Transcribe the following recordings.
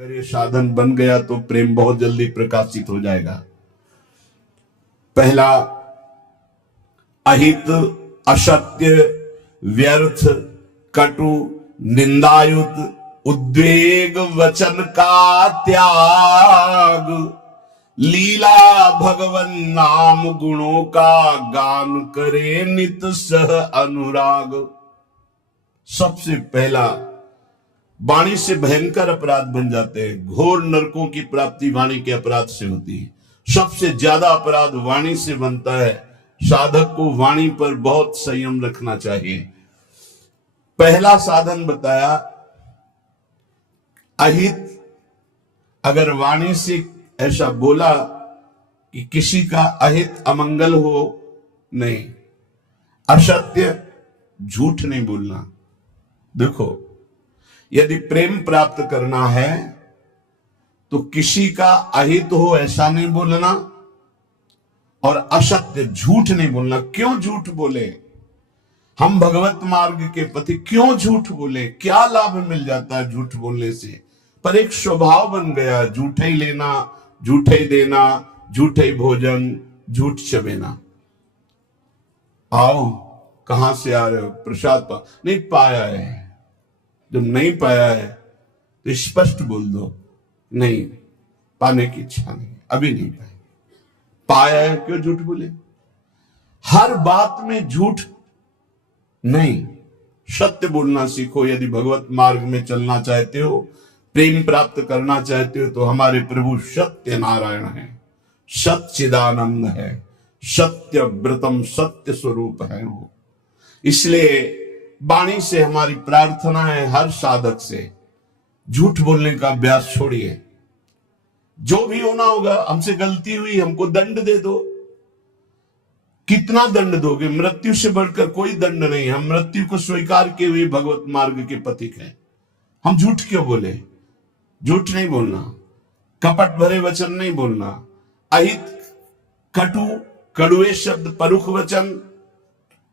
अगर ये साधन बन गया तो प्रेम बहुत जल्दी प्रकाशित हो जाएगा। पहला, अहित, असत्य, व्यर्थ, कटु, निंदायुक्त उद्वेग वचन का त्याग, लीला भगवन नाम गुणों का गान करे नित सह अनुराग। सबसे पहला, वाणी से भयंकर अपराध बन जाते हैं। घोर नरकों की प्राप्ति वाणी के अपराध से होती है। सबसे ज्यादा अपराध वाणी से बनता है। साधक को वाणी पर बहुत संयम रखना चाहिए। पहला साधन बताया अहित। अगर वाणी से ऐसा बोला कि किसी का अहित अमंगल हो, नहीं। असत्य, झूठ नहीं बोलना। देखो, यदि प्रेम प्राप्त करना है तो किसी का अहित हो ऐसा नहीं बोलना, और असत्य, झूठ नहीं बोलना। क्यों झूठ बोले? हम भगवत मार्ग के पति क्यों झूठ बोले? क्या लाभ मिल जाता है झूठ बोलने से? पर एक स्वभाव बन गया, झूठे ही लेना, झूठे ही देना, झूठे ही भोजन, झूठ चबेना। आओ, कहां से आ रहे हो? प्रसाद नहीं पाया है। जब नहीं पाया है तो स्पष्ट बोल दो, नहीं, पाने की इच्छा नहीं, अभी नहीं पाए। पाया है, क्यों झूठ बोले? हर बात में झूठ नहीं, सत्य बोलना सीखो। यदि भगवत मार्ग में चलना चाहते हो, प्रेम प्राप्त करना चाहते हो, तो हमारे प्रभु सत्य नारायण है, सच्चिदानंद है, सत्य व्रतम, सत्य स्वरूप है वो। इसलिए वाणी से हमारी प्रार्थना है हर साधक से, झूठ बोलने का अभ्यास छोड़िए। जो भी होना होगा, हमसे गलती हुई, हमको दंड दे दो। कितना दंड दोगे? मृत्यु से बढ़कर कोई दंड नहीं। हम मृत्यु को स्वीकार किए हुए भगवत मार्ग के पथिक हैं। हम झूठ क्यों बोले? झूठ नहीं बोलना, कपट भरे वचन नहीं बोलना, अहित, कटु, कड़ुए शब्द, परुख वचन,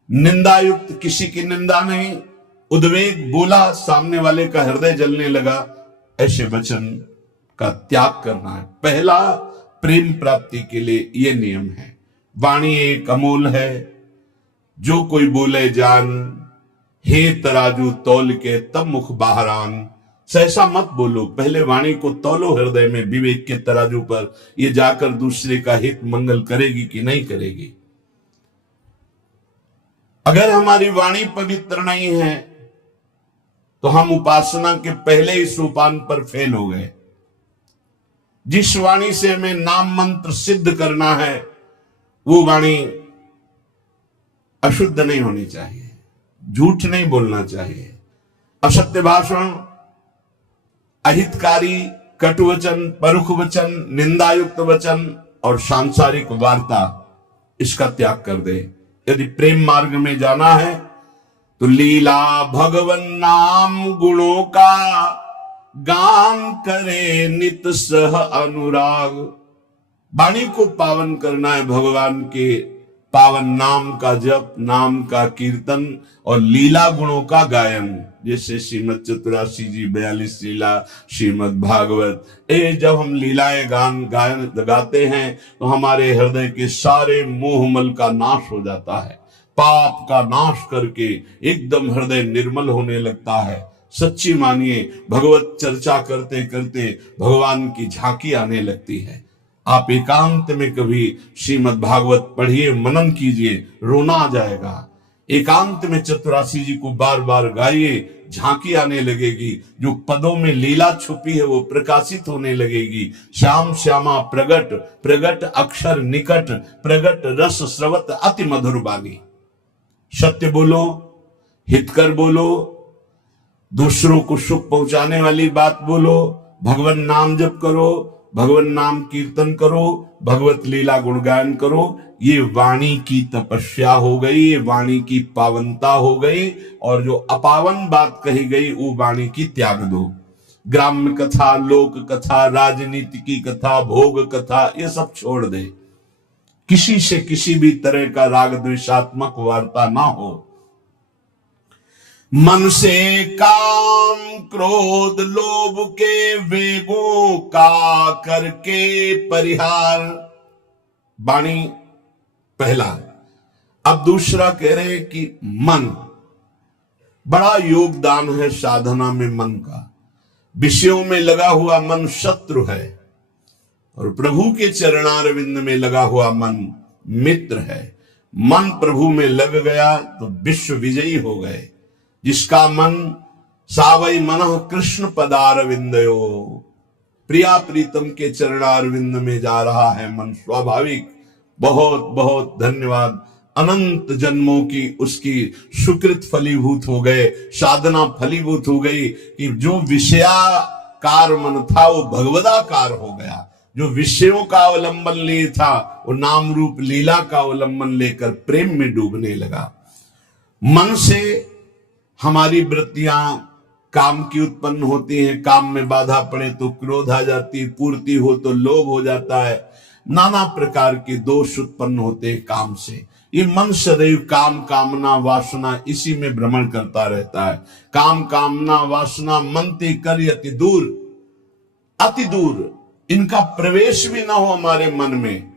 निंदायुक्त, किसी की निंदा नहीं, उद्वेग, बोला सामने वाले का हृदय जलने लगा, ऐसे वचन का त्याग करना है। पहला, प्रेम प्राप्ति के लिए यह नियम है। वाणी एक अमूल है, जो कोई बोले जान, हे तराजू तौल के तब मुख बाहरान। सहसा मत बोलो, पहले वाणी को तौलो हृदय में, विवेक के तराजू पर। ये जाकर दूसरे का हित मंगल करेगी कि नहीं करेगी। अगर हमारी वाणी पवित्र नहीं है तो हम उपासना के पहले ही सोपान पर फेल हो गए। जिस वाणी से हमें नाम मंत्र सिद्ध करना है, वो वाणी अशुद्ध नहीं होनी चाहिए, झूठ नहीं बोलना चाहिए। असत्य भाषण, अहितकारी, कटुवचन, परुख वचन, निंदायुक्त वचन और सांसारिक वार्ता, इसका त्याग कर दे। यदि प्रेम मार्ग में जाना है तो लीला भगवन नाम गुणों का गान करे नित सह अनुराग। वाणी को पावन करना है, भगवान के पावन नाम का जप, नाम का कीर्तन और लीला गुणों का गायन। जैसे श्रीमद चतुरासी जी 42 लीला, श्रीमद भागवत, जब हम लीलाएं गायन गाते हैं तो हमारे हृदय के सारे मोहमल का नाश हो जाता है। पाप का नाश करके एकदम हृदय निर्मल होने लगता है। सच्ची मानिए, भगवत चर्चा करते करते भगवान की झांकी आने लगती है। आप एकांत में कभी श्रीमद भागवत पढ़िए, मनन कीजिए, रोना आ जाएगा। एकांत में चतुरासी जी को बार बार गाइए, झांकी आने लगेगी। जो पदों में लीला छुपी है वो प्रकाशित होने लगेगी। श्याम श्यामा प्रगट, प्रगट अक्षर निकट, प्रगट रस स्रवत अति मधुर बानी। सत्य बोलो, हितकर बोलो, दूसरों को सुख पहुंचाने वाली बात बोलो, भगवान नाम जप करो, भगवान नाम कीर्तन करो, भगवत लीला गुणगान करो। ये वाणी की तपस्या हो गई, ये वाणी की पावनता हो गई। और जो अपावन बात कही गई वो वाणी की त्याग दो। ग्राम्य कथा, लोक कथा, राजनीति की कथा, भोग कथा, ये सब छोड़ दे। किसी से किसी भी तरह का राग द्वेषात्मक वार्ता ना हो। मन से काम क्रोध लोभ के वेगों का करके परिहार। वाणी पहला। अब दूसरा कह रहे हैं कि मन, बड़ा योगदान है साधना में मन का। विषयों में लगा हुआ मन शत्रु है और प्रभु के चरणारविंद में लगा हुआ मन मित्र है। मन प्रभु में लग गया तो विश्व विजयी हो गए। जिसका मन सावई मनः कृष्ण पदारविंदयो, प्रिया प्रीतम के चरणारविंद में जा रहा है मन स्वाभाविक। बहुत बहुत धन्यवाद। अनंत जन्मों की उसकी सुकृत फलीभूत हो गए, साधना फलीभूत हो गई कि जो विषयाकार मन था वो भगवदाकार हो गया। जो विषयों का अवलंबन लिए था वो नाम रूप लीला का अवलंबन लेकर प्रेम में डूबने लगा। मन से हमारी वृत्तियां काम की उत्पन्न होती हैं। काम में बाधा पड़े तो क्रोध आ जाती, पूर्ति हो तो लोभ हो जाता है। नाना प्रकार के दोष उत्पन्न होते हैं काम से। ये मन सदैव काम कामना वासना इसी में भ्रमण करता रहता है। काम कामना वासना मनते कर अति दूर, अति दूर इनका प्रवेश भी ना हो हमारे मन में।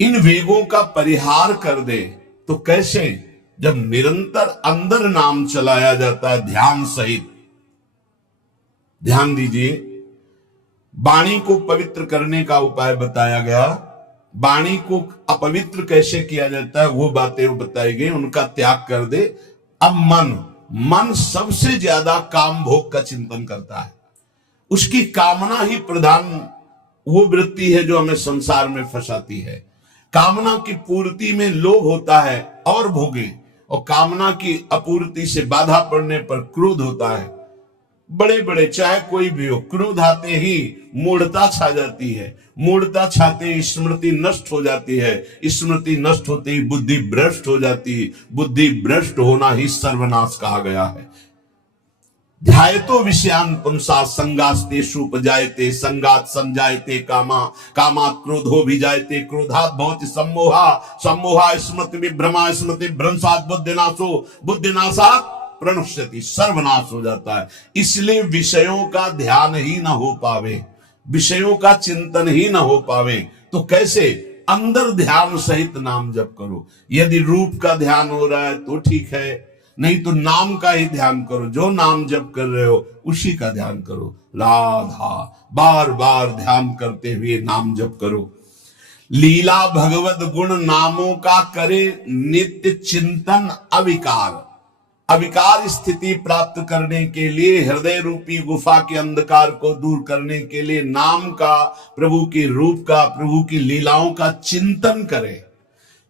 इन वेगों का परिहार कर दे तो कैसे? जब निरंतर अंदर नाम चलाया जाता है ध्यान सहित। ध्यान दीजिए, वाणी को पवित्र करने का उपाय बताया गया। वाणी को अपवित्र कैसे किया जाता है वो बातें बताई गई, उनका त्याग कर दे। अब मन सबसे ज्यादा काम भोग का चिंतन करता है। उसकी कामना ही प्रधान वो वृत्ति है जो हमें संसार में फंसाती है। कामना की पूर्ति में लोभ होता है और भोगे, और कामना की अपूर्ति से बाधा पड़ने पर क्रोध होता है। बड़े बड़े चाहे कोई भी हो, क्रोध आते ही मूढ़ता छा जाती है। मूढ़ता छाते ही स्मृति नष्ट हो जाती है। स्मृति नष्ट होते ही बुद्धि भ्रष्ट हो जाती है। बुद्धि भ्रष्ट होना ही सर्वनाश कहा गया है। ध्यायतो विषयान पुंसा संगास्तेषु उपजायते, संगात संजायते कामा, कामात् क्रोधो विजायते, क्रोधात् भवति सम्मोहा, सम्मोहा स्मृति विभ्रमा, स्मृति भ्रंशात् बुद्धिनाशो, बुद्धिनाशात् प्रणश्यति, सर्वनाश हो जाता है। इसलिए विषयों का ध्यान ही ना हो पावे, विषयों का चिंतन ही ना हो पावे तो कैसे? अंदर ध्यान सहित नाम जप करो। यदि रूप का ध्यान हो रहा है तो ठीक है, नहीं तो नाम का ही ध्यान करो। जो नाम जप कर रहे हो उसी का ध्यान करो। राधा बार बार ध्यान करते हुए नाम जप करो। लीला भगवत गुण नामों का करे नित्य चिंतन अविकार। अविकार स्थिति प्राप्त करने के लिए, हृदय रूपी गुफा के अंधकार को दूर करने के लिए नाम का, प्रभु के रूप का, प्रभु की लीलाओं का चिंतन करें।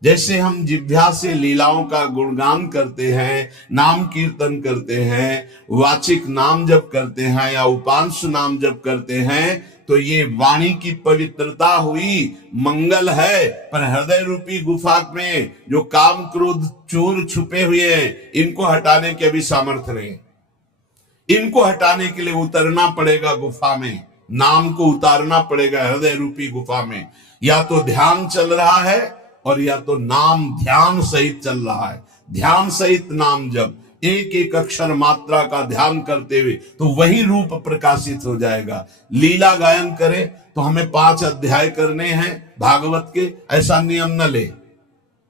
जैसे हम जिह्वा से लीलाओं का गुणगान करते हैं, नाम कीर्तन करते हैं, वाचिक नाम जप करते हैं या उपांश नाम जप करते हैं, तो ये वाणी की पवित्रता हुई, मंगल है। पर हृदय रूपी गुफा में जो काम क्रोध चोर छुपे हुए हैं, इनको हटाने के भी सामर्थ्य नहीं। इनको हटाने के लिए उतरना पड़ेगा गुफा में, नाम को उतारना पड़ेगा हृदय रूपी गुफा में। या तो ध्यान चल रहा है और या तो नाम ध्यान सहित चल रहा है। ध्यान सहित नाम जब एक एक अक्षर मात्रा का ध्यान करते हुए तो वही रूप प्रकाशित हो जाएगा। लीला गायन करें तो हमें 5 अध्याय करने हैं भागवत के, ऐसा नियम न ले।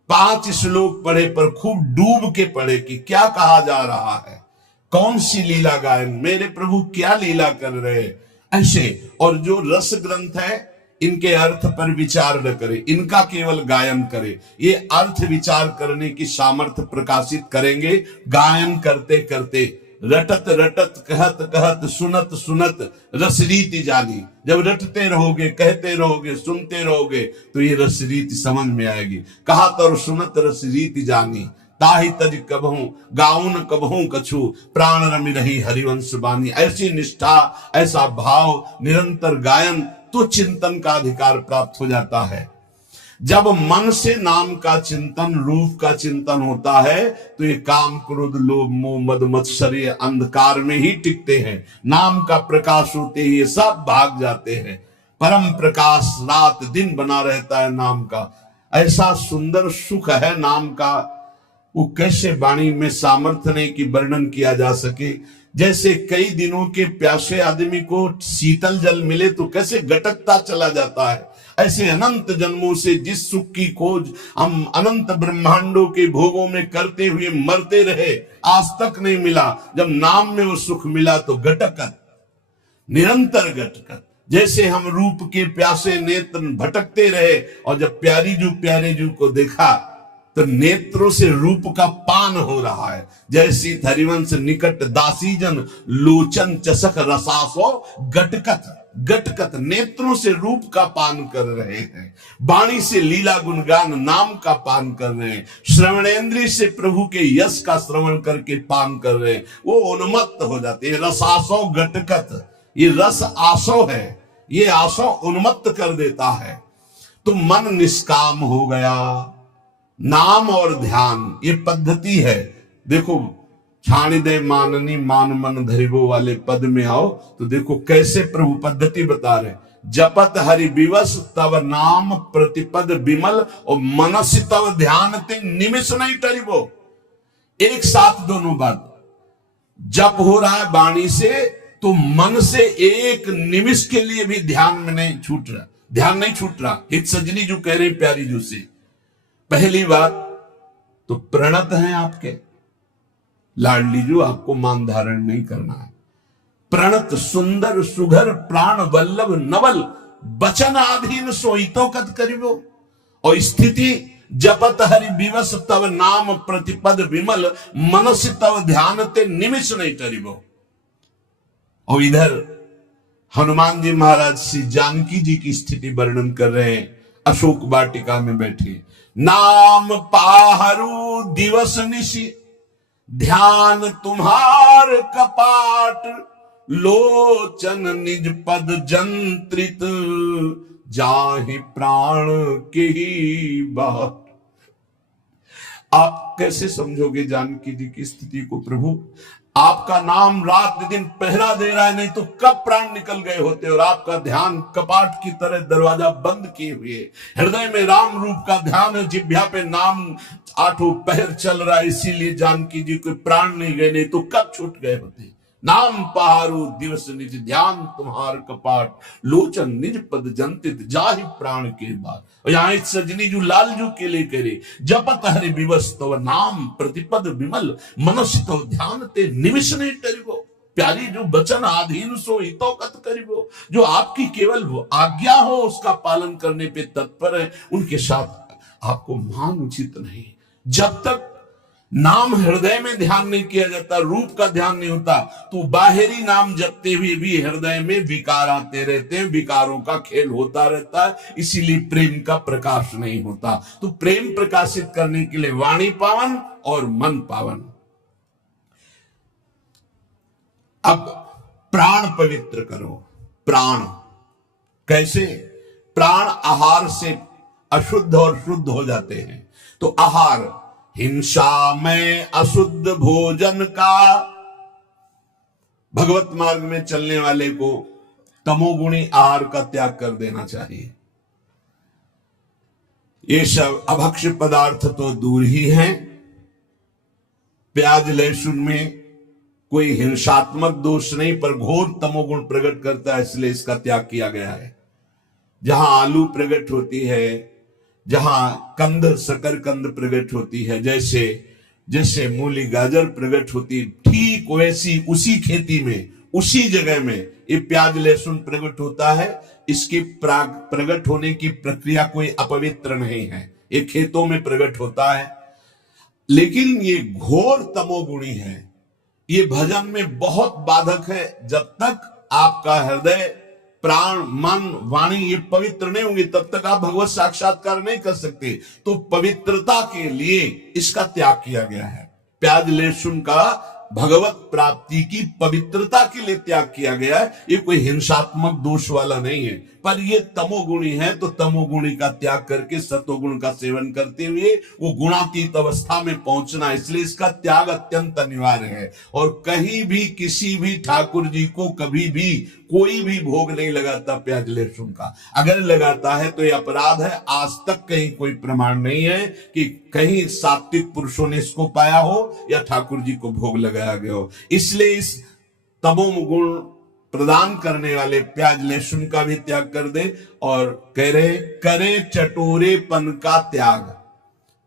5 श्लोक पढ़े पर खूब डूब के पढ़े कि क्या कहा जा रहा है, कौन सी लीला गायन, मेरे प्रभु क्या लीला कर रहे हैं, ऐसे। और जो रस ग्रंथ है इनके अर्थ पर विचार न करे, इनका केवल गायन करे। ये अर्थ विचार करने की सामर्थ्य प्रकाशित करेंगे गायन करते करते। रटत रटत कहत कहत सुनत सुनत रसरीति जानी। जब रटते रहोगे, कहते रहोगे, सुनते रहोगे तो ये रसरीति समझ में आएगी। कहत और सुनत रसरीति जानी, ताहि तज कबहूं गाउन कबहूं कछु, प्राण रमि रही हरिवंश बानी। ऐसी निष्ठा, ऐसा भाव, निरंतर गायन तो चिंतन का अधिकार प्राप्त हो जाता है। जब मन से नाम का चिंतन, रूप का चिंतन होता है तो ये काम क्रोध लोभ मोह मद मत्सर्य अंधकार में ही टिकते हैं। नाम का प्रकाश होते ही ये सब भाग जाते हैं। परम प्रकाश रात दिन बना रहता है नाम का। ऐसा सुंदर सुख है नाम का, वो कैसे वाणी में सामर्थ्य नहीं कि वर्णन किया जा सके। जैसे कई दिनों के प्यासे आदमी को शीतल जल मिले तो कैसे गटकता चला जाता है, ऐसे अनंत जन्मों से जिस सुख की खोज हम अनंत ब्रह्मांडों के भोगों में करते हुए मरते रहे, आज तक नहीं मिला। जब नाम में वो सुख मिला तो गटकत, निरंतर गटकत। जैसे हम रूप के प्यासे नेत्र भटकते रहे और जब प्यारे जू को देखा तो नेत्रों से रूप का पान हो रहा है। जैसी हरिवंश निकट दासीजन लोचन चसक रसासो गटकत, गटकत नेत्रों से रूप का पान कर रहे हैं, वाणी से लीला गुणगान नाम का पान कर रहे हैं, श्रवणेन्द्रिय से प्रभु के यश का श्रवण करके पान कर रहे हैं, वो उन्मत्त हो जाते हैं। रसासो गटकत, ये रस आसो है, ये आसो उन्मत्त कर देता है। तो मन निष्काम हो गया। नाम और ध्यान ये पद्धति है। देखो छाणिदे माननी मान मन धरिबो वाले पद में आओ तो देखो कैसे प्रभु पद्धति बता रहे। जपत हरि विवश तव नाम प्रतिपद विमल और मनसि तव ध्यान ते निमिष नहीं टरिबो। एक साथ दोनों बात, जप हो रहा है वाणी से तो मन से एक निमिष के लिए भी ध्यान में नहीं छूट रहा, ध्यान नहीं छूट रहा। हित सजनी जो कह रहे प्यारी जो से, पहली बात तो प्रणत हैं आपके लाडली जो, आपको मान धारण नहीं करना है। प्रणत सुंदर सुघर प्राण वल्लभ नवल बचन आधीन सोईतो कत करिबो। और स्थिति जपत हरि विवश तव नाम प्रतिपद विमल मनसि तव ध्यान ते निमिष नहीं टरिबो। और इधर हनुमान जी महाराज श्री जानकी जी की स्थिति वर्णन कर रहे हैं। अशोक वाटिका में बैठे, नाम पाहरू दिवस निशि ध्यान तुम्हार कपाट, लोचन निज पद जंत्रित जाहि प्राण के ही बाट। आप कैसे समझोगे जानकी जी की स्थिति को? प्रभु आपका नाम रात दिन पहरा दे रहा है, नहीं तो कब प्राण निकल गए होते। और आपका ध्यान कपाट की तरह दरवाजा बंद किए हुए, हृदय में राम रूप का ध्यान है, जिह्वा पे नाम आठों पहर चल रहा है, इसीलिए जानकी जी को प्राण नहीं गए, नहीं तो कब छूट गए होते। नाम पहारू दिवस निज ध्यान तुम्हार कपाट, लोचन निज पद जंतित जाहि प्राण के बाद। और यहाँ इस सजनी जो लालजू के लिए करे, जपत हरि विवश तव नाम प्रतिपद विमल मनसि तव ध्यान ते निमिष नहीं टरिबो। प्यारी जो वचन आधीन सो हितो कत करिबो, जो आपकी केवल आज्ञा हो उसका पालन करने पे तत्पर है, उनके साथ आपको मान उचित नहीं। जब तक नाम हृदय में ध्यान नहीं किया जाता, रूप का ध्यान नहीं होता, तो बाहरी नाम जपते हुए भी हृदय में विकार आते रहते हैं, विकारों का खेल होता रहता है, इसीलिए प्रेम का प्रकाश नहीं होता। तो प्रेम प्रकाशित करने के लिए वाणी पावन और मन पावन। अब प्राण पवित्र करो। प्राण कैसे? प्राण आहार से अशुद्ध और शुद्ध हो जाते हैं। तो आहार, हिंसा में अशुद्ध भोजन का, भगवत मार्ग में चलने वाले को तमोगुणी आहार का त्याग कर देना चाहिए। ये सब अभक्ष्य पदार्थ तो दूर ही हैं। प्याज लहसुन में कोई हिंसात्मक दोष नहीं, पर घोर तमोगुण प्रकट करता है, इसलिए इसका त्याग किया गया है। जहां आलू प्रकट होती है, जहां कंद शकरकंद प्रकट होती है, जैसे जैसे मूली गाजर प्रकट होती, ठीक वैसी उसी खेती में उसी जगह में ये प्याज लहसुन प्रकट होता है। इसके प्रकट होने की प्रक्रिया कोई अपवित्र नहीं है, ये खेतों में प्रकट होता है। लेकिन ये घोर तमोगुणी है, ये भजन में बहुत बाधक है। जब तक आपका हृदय प्राण मन वाणी ये पवित्र नहीं होंगे, तब तक आप भगवत साक्षात्कार नहीं कर सकते। तो पवित्रता के लिए इसका त्याग किया गया है। प्याज लहसुन का भगवत प्राप्ति की पवित्रता के लिए त्याग किया गया है। ये कोई हिंसात्मक दोष वाला नहीं है, पर ये तमोगुणी है तो तमोगुणी का त्याग करके सतोगुण का सेवन करते हुए वो गुणातीत अवस्था में पहुंचना, इसलिए इसका त्याग अत्यंत अनिवार्य है। और कहीं भी किसी भी ठाकुर जी को कभी भी कोई भी भोग नहीं लगाता प्याज लहसुन का, अगर लगाता है तो ये अपराध है। आज तक कहीं कोई प्रमाण नहीं है कि कहीं सात्विक पुरुषों ने इसको पाया हो या ठाकुर जी को भोग लगाया गया हो। इसलिए इस तमोगुण प्रदान करने वाले प्याज लहसुन का भी त्याग कर दे। और कह रहे करे चटोरेपन का त्याग,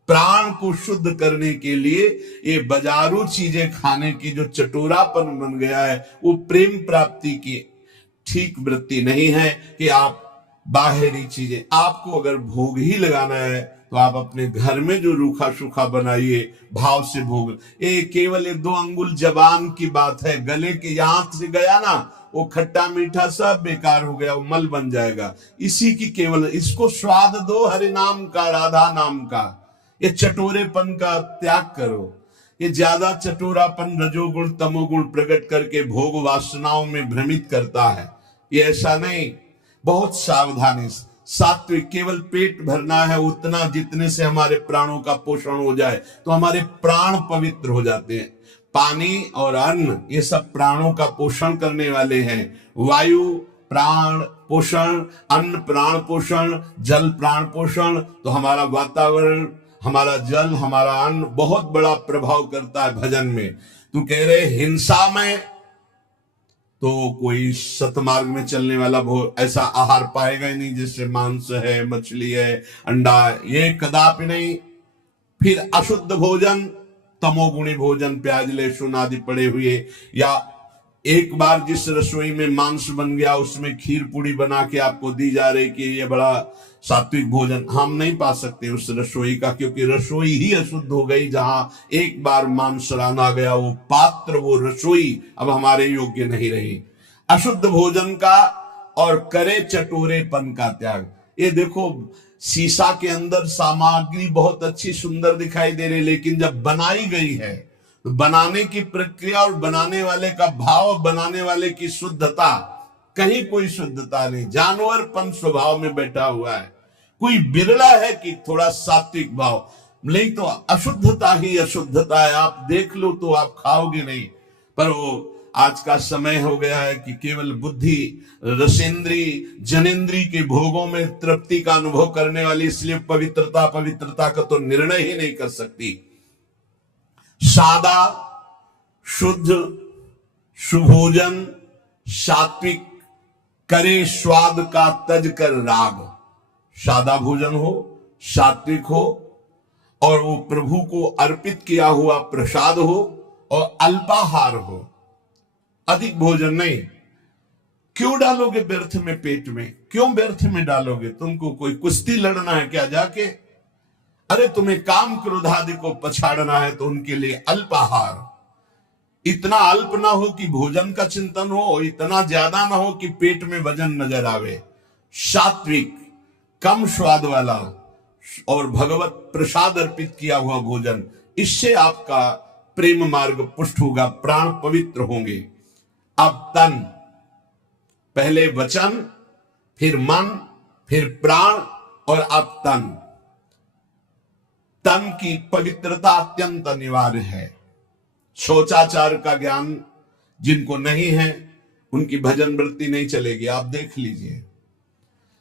प्राण को शुद्ध करने के लिए ये बाजारू चीजें खाने की जो चटोरापन बन गया है वो प्रेम प्राप्ति की ठीक वृत्ति नहीं है कि आप बाहरी चीजें, आपको अगर भोग ही लगाना है तो आप अपने घर में जो रूखा सूखा बनाइए, भाव से भोग। ये केवल 2 अंगुल जबान की बात है, गले के यहां से गया ना वो खट्टा मीठा सब बेकार हो गया, वो मल बन जाएगा। इसी की केवल इसको स्वाद दो हरि नाम का, राधा नाम का। ये चटोरेपन का त्याग करो। ये ज्यादा चटोरापन रजोगुण तमोगुण प्रकट करके भोग वासनाओं में भ्रमित करता है। ये ऐसा नहीं, बहुत सावधानी से। सात्विक केवल पेट भरना है उतना जितने से हमारे प्राणों का पोषण हो जाए तो हमारे प्राण पवित्र हो जाते हैं। पानी और अन्न ये सब प्राणों का पोषण करने वाले हैं। वायु प्राण पोषण, अन्न प्राण पोषण, जल प्राण पोषण। तो हमारा वातावरण, हमारा जल, हमारा अन्न बहुत बड़ा प्रभाव करता है भजन में। तू कह रहे हिंसा में तो कोई सतमार्ग में चलने वाला ऐसा आहार पाएगा ही नहीं जिससे मांस है, मछली है, अंडा है, ये कदापि नहीं। फिर अशुद्ध भोजन, तमोगुणी भोजन, प्याज लहसुन आदि पड़े हुए, या एक बार जिस रसोई में मांस बन गया उसमें खीर पूड़ी बना के आपको दी जा रही कि ये बड़ा सात्विक भोजन, हम नहीं पा सकते उस रसोई का, क्योंकि रसोई ही अशुद्ध हो गई। जहां एक बार मांस राना गया, वो पात्र, वो रसोई अब हमारे योग्य नहीं रही। अशुद्ध भोजन का और करे चटोरेपन का त्याग। ये देखो शीशा के अंदर सामग्री बहुत अच्छी सुंदर दिखाई दे रही, लेकिन जब बनाई गई है तो बनाने की प्रक्रिया और बनाने वाले का भाव, बनाने वाले की शुद्धता, कहीं कोई शुद्धता नहीं, जानवरपन स्वभाव में बैठा हुआ है। कोई बिरला है कि थोड़ा सात्विक भाव, नहीं तो अशुद्धता ही अशुद्धता है। आप देख लो तो आप खाओगे नहीं। पर वो आज का समय हो गया है कि केवल बुद्धि, रसेंद्री, जनेन्द्री के भोगों में तृप्ति का अनुभव करने वाली, इसलिए पवित्रता का तो निर्णय ही नहीं कर सकती। सादा शुद्ध सुभोजन सात्विक करे, स्वाद का तज कर राग। सादा भोजन हो, सात्विक हो, और वो प्रभु को अर्पित किया हुआ प्रसाद हो, और अल्पाहार हो, अधिक भोजन नहीं। क्यों डालोगे व्यर्थ में पेट में? क्यों व्यर्थ में डालोगे? तुमको कोई कुश्ती लड़ना है क्या जाके? अरे तुम्हें काम क्रोध आदि को पछाड़ना है तो उनके लिए अल्पाहार। इतना अल्प ना हो कि भोजन का चिंतन हो, और इतना ज्यादा ना हो कि पेट में वजन नजर आवे। सात्विक, कम स्वाद वाला और भगवत प्रसाद अर्पित किया हुआ भोजन, इससे आपका प्रेम मार्ग पुष्ट होगा, प्राण पवित्र होंगे। अब तन, पहले वचन, फिर मन, फिर प्राण, और अब तन। तन की पवित्रता अत्यंत अनिवार्य है। शौचाचार का ज्ञान जिनको नहीं है उनकी भजन वृत्ति नहीं चलेगी। आप देख लीजिए,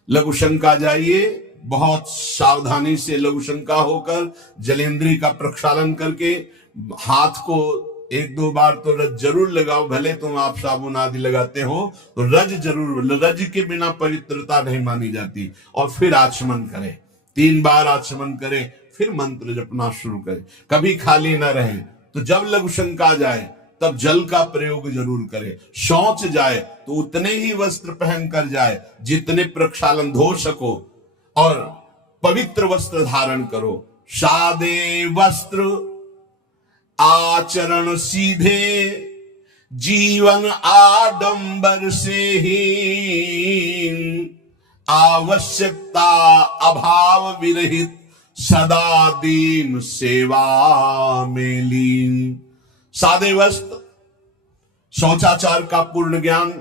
लघु शंका जाइए, बहुत सावधानी से लघु शंका होकर जलेंद्री का प्रक्षालन करके हाथ को 1-2 बार तो रज जरूर लगाओ। भले तुम आप साबुन आदि लगाते हो तो रज जरूर, रज के बिना पवित्रता नहीं मानी जाती। और फिर आचमन करें, 3 बार आचमन करें, फिर मंत्र जपना शुरू करें। कभी खाली ना रहे। तो जब लघु शंका जाए तब जल का प्रयोग जरूर करे। शौच जाए तो उतने ही वस्त्र पहनकर जाए जितने प्रक्षालन धो सको, और पवित्र वस्त्र धारण करो। सादे वस्त्र आचरण सीधे, जीवन आडंबर से हीन, आवश्यकता अभाव विरहित, सदा दीन सेवा में लीन। सादे वस्त्र, शौचाचार का पूर्ण ज्ञान,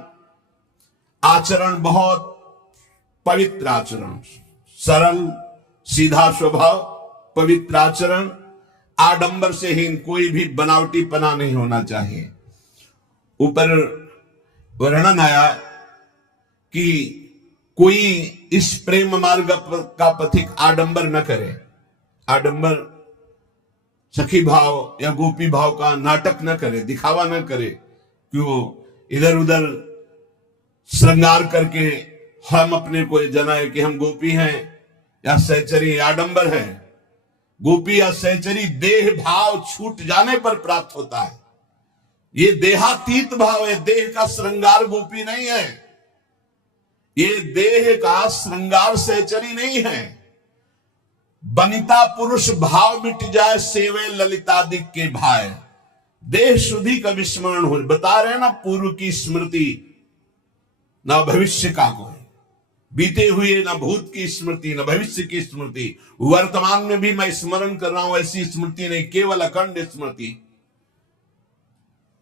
आचरण बहुत पवित्र आचरण, सरल सीधा स्वभाव, पवित्र आचरण, आडंबर से हीन, कोई भी बनावटीपना नहीं होना चाहिए। ऊपर वर्णन आया कि कोई इस प्रेम मार्ग का पथिक आडंबर न करे। आडंबर सखी भाव या गोपी भाव का नाटक न करे, दिखावा न करे कि वो इधर उधर श्रृंगार करके हम अपने को जनाए कि हम गोपी हैं या सहचरी। आडंबर है, गोपी या सहचरी देह भाव छूट जाने पर प्राप्त होता है। ये देहातीत भाव है, देह का श्रृंगार गोपी नहीं है, ये देह का श्रृंगार सहचरी नहीं है। बनिता पुरुष भाव मिट जाए, सेवे ललितादिक के भाई, देह शुद्धि का विस्मरण हो। बता रहे ना, पूर्व की स्मृति ना भविष्य का कोई, बीते हुए ना भूत की स्मृति ना भविष्य की स्मृति, वर्तमान में भी मैं स्मरण कर रहा हूं, ऐसी स्मृति नहीं, केवल अखंड स्मृति।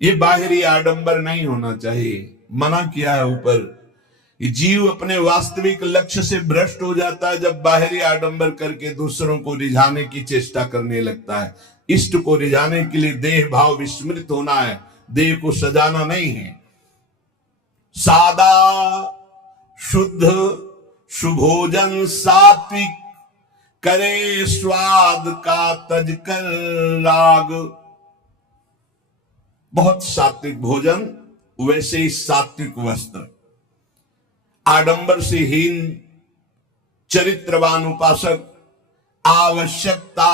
ये बाहरी आडंबर नहीं होना चाहिए, मना किया है ऊपर। जीव अपने वास्तविक लक्ष्य से भ्रष्ट हो जाता है जब बाहरी आडंबर करके दूसरों को रिझाने की चेष्टा करने लगता है। इष्ट को रिझाने के लिए देह भाव विस्मृत होना है, देह को सजाना नहीं है। सादा शुद्ध सुभोजन सात्विक, करे स्वाद का तज कर राग। बहुत सात्विक भोजन, वैसे ही सात्विक वस्त्र। आडंबर से हीन चरित्रवान उपासक, आवश्यकता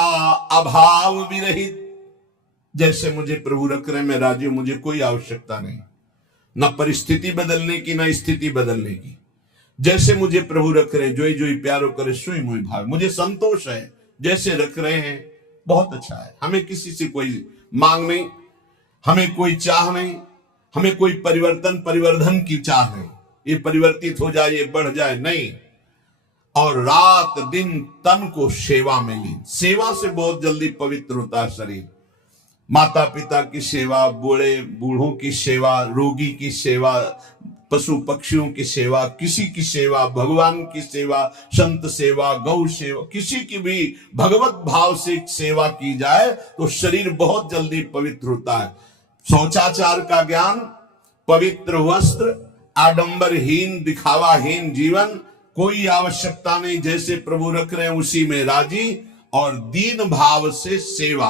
अभाव विरहित। जैसे मुझे प्रभु रख रहे, मैं राजी हूं, मुझे कोई आवश्यकता नहीं, न परिस्थिति बदलने की न स्थिति बदलने की। जैसे मुझे प्रभु रख रहे, जोई जोई प्यारो करे सोई मोई भाव। मुझे संतोष है, जैसे रख रहे हैं बहुत अच्छा है। हमें किसी से कोई मांग नहीं, हमें कोई चाह नहीं, हमें कोई परिवर्धन की चाह नहीं, ये परिवर्तित हो जाए, ये बढ़ जाए, नहीं। और रात दिन तन को सेवा में ली। सेवा से बहुत जल्दी पवित्र होता है शरीर। माता पिता की सेवा, बूढ़ों की सेवा, रोगी की सेवा, पशु पक्षियों की सेवा, किसी की सेवा, भगवान की सेवा, संत सेवा, गौ सेवा, किसी की भी भगवत भाव से सेवा की जाए तो शरीर बहुत जल्दी पवित्र होता है। शौचाचार का ज्ञान, पवित्र वस्त्र, आडंबरहीन दिखावाहीन जीवन, कोई आवश्यकता नहीं, जैसे प्रभु रख रहे हैं उसी में राजी, और दीन भाव से सेवा।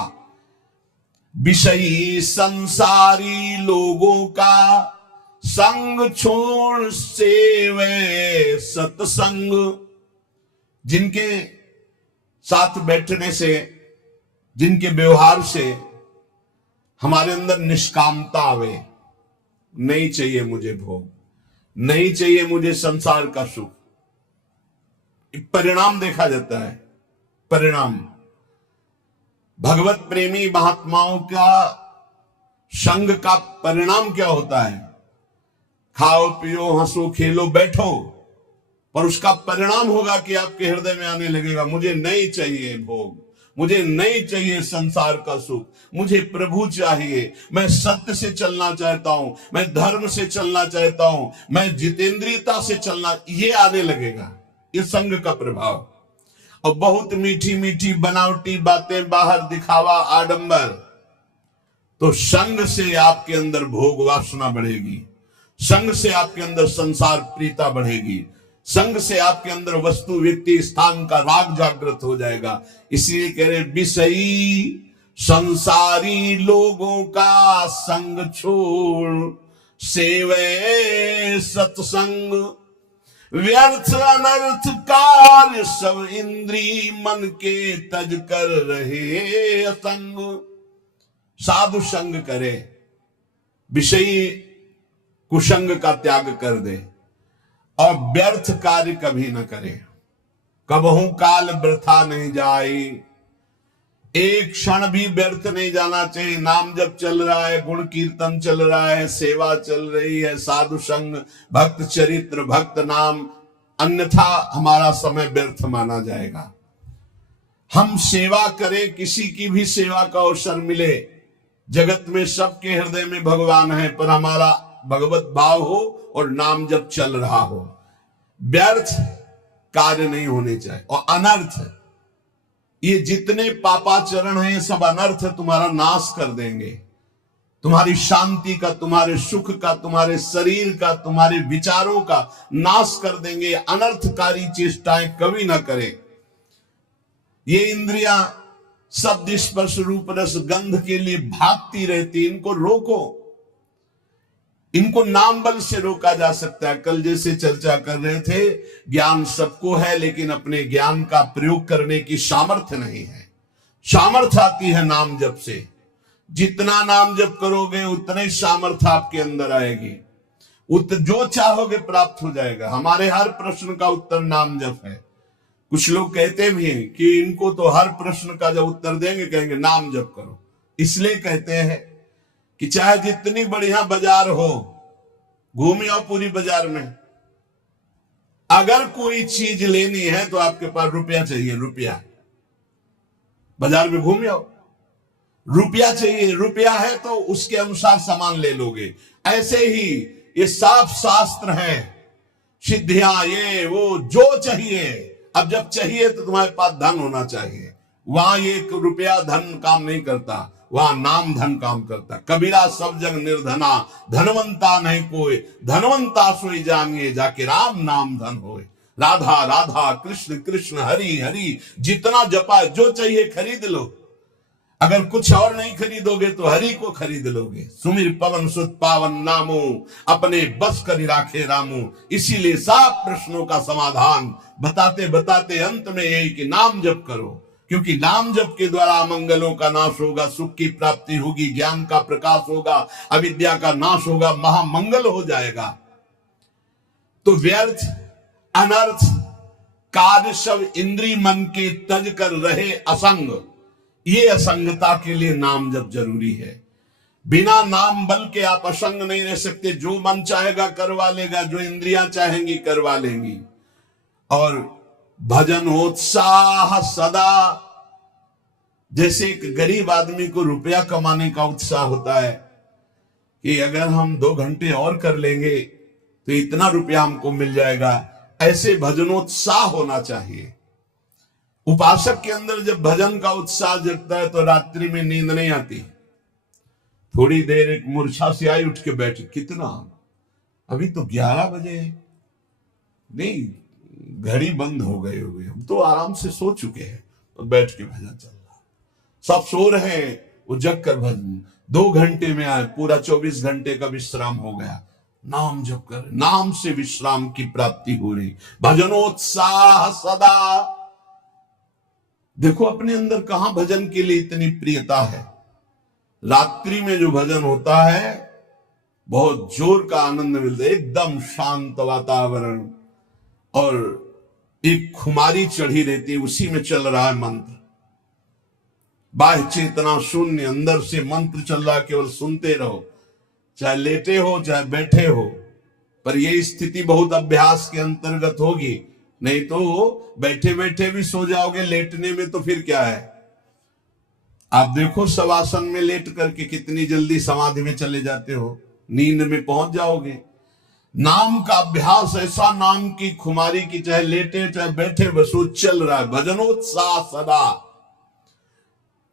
विषयी संसारी लोगों का संग छोड़ सेवे सत्संग। जिनके साथ बैठने से, जिनके व्यवहार से हमारे अंदर निष्कामता आवे, नहीं चाहिए मुझे भोग, नहीं चाहिए मुझे संसार का सुख। परिणाम देखा जाता है, परिणाम। भगवत प्रेमी महात्माओं का संग का परिणाम क्या होता है? खाओ पियो हंसो खेलो बैठो, पर उसका परिणाम होगा कि आपके हृदय में आने लगेगा, मुझे नहीं चाहिए भोग, मुझे नहीं चाहिए संसार का सुख, मुझे प्रभु चाहिए। मैं सत्य से चलना चाहता हूं, मैं धर्म से चलना चाहता हूं, मैं जितेंद्रियता से चलना, ये आने लगेगा। ये संग का प्रभाव। और बहुत मीठी मीठी बनावटी बातें, बाहर दिखावा, आडंबर, तो संग से आपके अंदर भोग वासना बढ़ेगी, संग से आपके अंदर संसार प्रीता बढ़ेगी, संग से आपके अंदर वस्तु व्यक्ति स्थान का राग जागृत हो जाएगा। इसलिए कह रहे विषयी संसारी लोगों का संग छोड़ सेवे सत्संग। व्यर्थ अनर्थ कार्य सब इंद्री मन के तज कर रहे असंग। साधु संग करे, विषयी कुसंग का त्याग कर दे, और व्यर्थ कार्य कभी न करे। कबहू काल वृथा नहीं जाए, एक क्षण भी व्यर्थ नहीं जाना चाहिए। नाम जब चल रहा है, गुण कीर्तन चल रहा है, सेवा चल रही है, साधु संग, भक्त चरित्र, भक्त नाम, अन्यथा हमारा समय व्यर्थ माना जाएगा। हम सेवा करें, किसी की भी सेवा का अवसर मिले, जगत में सबके हृदय में भगवान है, पर हमारा भगवत भाव हो और नाम जब चल रहा हो, व्यर्थ कार्य नहीं होने चाहिए। और अनर्थ, ये जितने पापाचरण हैं, ये सब अनर्थ तुम्हारा नाश कर देंगे, तुम्हारी शांति का, तुम्हारे सुख का, तुम्हारे शरीर का, तुम्हारे विचारों का नाश कर देंगे। अनर्थकारी चेष्टाएं कभी ना करें। ये इंद्रियां शब्द स्पर्श रूप रस गंध के लिए भागती रहती, इनको रोको। इनको नाम बल से रोका जा सकता है। कल जैसे चर्चा कर रहे थे, ज्ञान सबको है, लेकिन अपने ज्ञान का प्रयोग करने की सामर्थ्य नहीं है। सामर्थ्य आती है नाम जप से। जितना नाम जप करोगे उतना ही सामर्थ्य आपके अंदर आएगी, जो चाहोगे प्राप्त हो जाएगा। हमारे हर प्रश्न का उत्तर नाम जप है। कुछ लोग कहते भी हैं कि इनको तो हर प्रश्न का जब उत्तर देंगे कहेंगे नाम जप करो। इसलिए कहते हैं कि चाहे जितनी बढ़िया बाजार हो, घूमे आओ पूरी बाजार में, अगर कोई चीज लेनी है तो आपके पास रुपया चाहिए। रुपया, बाजार में घूमे आओ, रुपया चाहिए। रुपया है तो उसके अनुसार सामान ले लोगे। ऐसे ही ये साफ शास्त्र है, सिद्धियां, ये वो जो चाहिए। अब जब चाहिए तो तुम्हारे पास धन होना चाहिए। वहां ये रुपया धन काम नहीं करता, वहां नाम धन काम करता। कबीरा सब जग निर्धना, धनवंता नहीं कोई, धनवंता सोई जानिए, जाके राम नाम धन होए। राधा राधा कृष्ण कृष्ण हरि हरि, जितना जपा, जो चाहिए खरीद लो। अगर कुछ और नहीं खरीदोगे तो हरि को खरीद लोगे। सुमिर पवन सुत पावन नामो, अपने बस कर राखे रामो। इसीलिए सब प्रश्नों का समाधान बताते बताते अंत में यही कि नाम जप करो, क्योंकि नाम जप के द्वारा अमंगलों का नाश होगा, सुख की प्राप्ति होगी, ज्ञान का प्रकाश होगा, अविद्या का नाश होगा, महामंगल हो जाएगा। तो व्यर्थ अनर्थ कार्य सब इंद्री मन के तज कर रहे असंग, ये असंगता के लिए नाम जप जरूरी है। बिना नाम बल के आप असंग नहीं रह सकते। जो मन चाहेगा करवा लेगा, जो इंद्रियां चाहेंगी करवा लेंगी। और भजन उत्साह सदा, जैसे एक गरीब आदमी को रुपया कमाने का उत्साह होता है कि अगर हम 2 घंटे और कर लेंगे तो इतना रुपया हमको मिल जाएगा, ऐसे भजनोत्साह होना चाहिए। उपासक के अंदर जब भजन का उत्साह जगता है तो रात्रि में नींद नहीं आती। थोड़ी देर एक मूर्छा से आई, उठ के बैठे, कितना, अभी तो 11 बजे, नहीं घड़ी बंद हो गई होगी, हम तो आराम से सो चुके हैं। तो बैठ के भजन चल रहा, सब सो रहे हैं, वो जग कर भजन 2 घंटे में आए, पूरा 24 घंटे का विश्राम हो गया। नाम जप कर, नाम से विश्राम की प्राप्ति हो रही। भजनोत्साह सदा। देखो अपने अंदर कहां भजन के लिए इतनी प्रियता है। रात्रि में जो भजन होता है बहुत जोर का आनंद मिलता है, एकदम शांत वातावरण और एक खुमारी चढ़ी रहती है, उसी में चल रहा है मंत्र। बाह्य चेतना शून्य, अंदर से मंत्र चल रहा है, केवल सुनते रहो, चाहे लेटे हो चाहे बैठे हो। पर यह स्थिति बहुत अभ्यास के अंतर्गत होगी, नहीं तो बैठे बैठे भी सो जाओगे, लेटने में तो फिर क्या है। आप देखो शवासन में लेट करके कितनी जल्दी समाधि में चले जाते हो, नींद में पहुंच जाओगे। नाम का अभ्यास ऐसा, नाम की खुमारी की, चाहे लेटे चाहे बैठे, बस वो चल रहा है। भजनोत्साह सदा।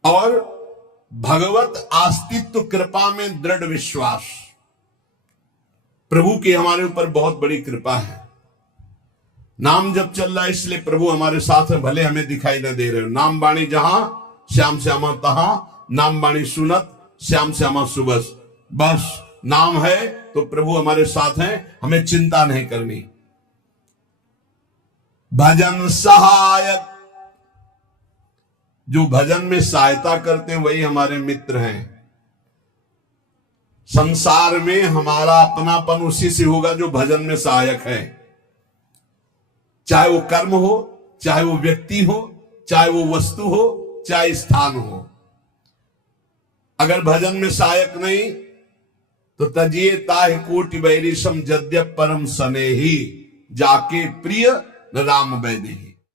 और भगवत अस्तित्व कृपा में दृढ़ विश्वास। प्रभु की हमारे ऊपर बहुत बड़ी कृपा है। नाम जब चल रहा है इसलिए प्रभु हमारे साथ है, भले हमें दिखाई न दे रहे हो। नाम बाणी जहां श्याम श्यामा तहां, नाम बाणी सुनत श्याम श्यामा सुबस। बस नाम है तो प्रभु हमारे साथ हैं, हमें चिंता नहीं करनी। भजन सहायक, जो भजन में सहायता करते हैं वही हमारे मित्र हैं। संसार में हमारा अपनापन उसी से होगा जो भजन में सहायक है। चाहे वो कर्म हो, चाहे वो व्यक्ति हो, चाहे वो वस्तु हो, चाहे स्थान हो। अगर भजन में सहायक नहीं तो तजिए ताहि कोटि बैरिसम, जद्यप परम सनेही, जाके प्रिय न राम वैदेही।